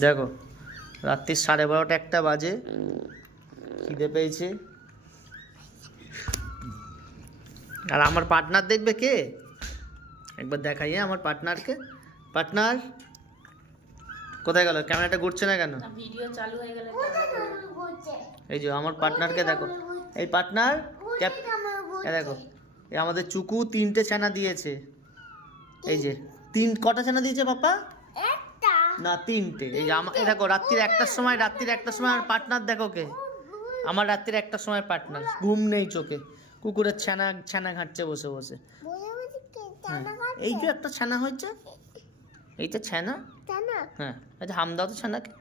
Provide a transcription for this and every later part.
দেখো রাত্রি 12:30 একটা বাজে, খিদে পেয়েছে। আর আমার পার্টনার দেখবে কে, একবার দেখাই আমার পার্টনারকে। পার্টনার কোথায় গেল? ক্যামেরাটা ঘুরছে না কেন? ভিডিও চালু হয়ে গেলে এই যে আমার পার্টনারকে দেখো। এই পার্টনার দেখো, এই আমাদের চুকু 3টে ছানা দিয়েছে। এই যে কটা ছানা দিয়েছে পাপা? না 3টে। এই যে এই দেখো রাত্রির 1টার সময় আমার পার্টনার দেখো কে, আমার রাত্রির 1টার সময় পার্টনার। ঘুম নেই চোখে, কুকুরের ছানা ঘাঁটছে বসে বসে। এই যে একটা ছানা হয়েছে, এইটা ছানা। হ্যাঁ আচ্ছা হাম দাও তো ছানাকে।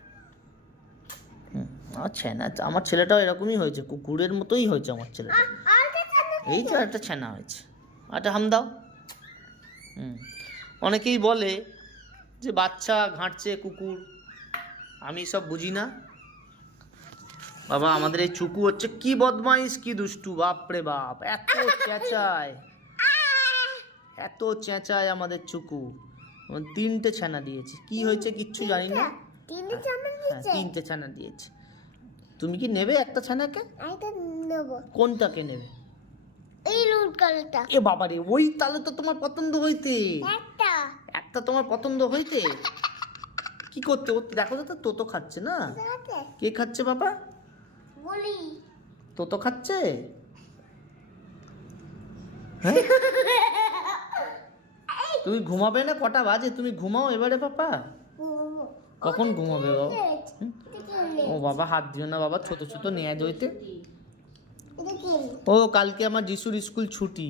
আমার ছানা, আমার ছেলেটাও এরকমই হয়েছে, কুকুরের মতোই হয়েছে আমার ছেলেটা। এই তো একটা ছানা হয়েছে, আচ্ছা হাম দাও। অনেকেই বলে যে বাচ্চা ঘাঁটছে কুকুর, আমি সব বুঝি না বাবা। আমাদের এই চুকু হচ্ছে কি বদমাইশ, কি দুষ্টু, বাপরে বাপ। এত চেঁচায় আমাদের চুকু। 3টে ছানা দিয়েছে, কি হয়েছে কিচ্ছু জানি না। 3টে ছানা দিয়েছে। তুমি কি নেবে একটা ছানাকে? কোনটাকে নেবে? এ বাবারে, ওই তাহলে তো তোমার পছন্দ হইতে, একটা তোমার পছন্দ হইতে। কি করতে দেখো তো, তোতো খাচ্ছে না। কে খাচ্ছে বাবা? তোতো খাচ্ছে। হ্যাঁ তুমি ঘুমাবে না? কটা বাজে? তুমি ঘুমাও এবারে পাপা। কখন ঘুমাবে বাবা? ও বাবা হাত দিও না বাবা, ছোট ছোট নেয়া হইতে। ও কালকে আমার যিশুর স্কুল ছুটি,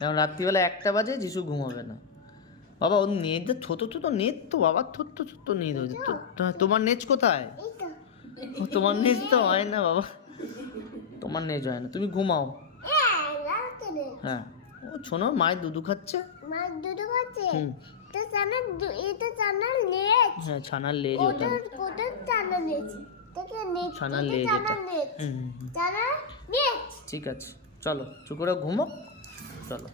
এখন রাত্রিবেলা 1টা বাজে, যিশু ঘুমাবে না বাবা। ওর নেট ছোট ছোট নেট তো বাবা, ছোট্ট ছোট্ট নেট হয়েছে। তোমার নেচ কোথায়? তোমার নেচ তো হয় না বাবা, তোমার নেচ হয় না, তুমি ঘুমাও। হ্যাঁ ও শোনো, মায়ের দুধু খাচ্ছে। হ্যাঁ ছানার লেজ ওটা, ছানার লেজ ওটা। ঠিক আছে চলো চুকুরা ঘুমো, চলো।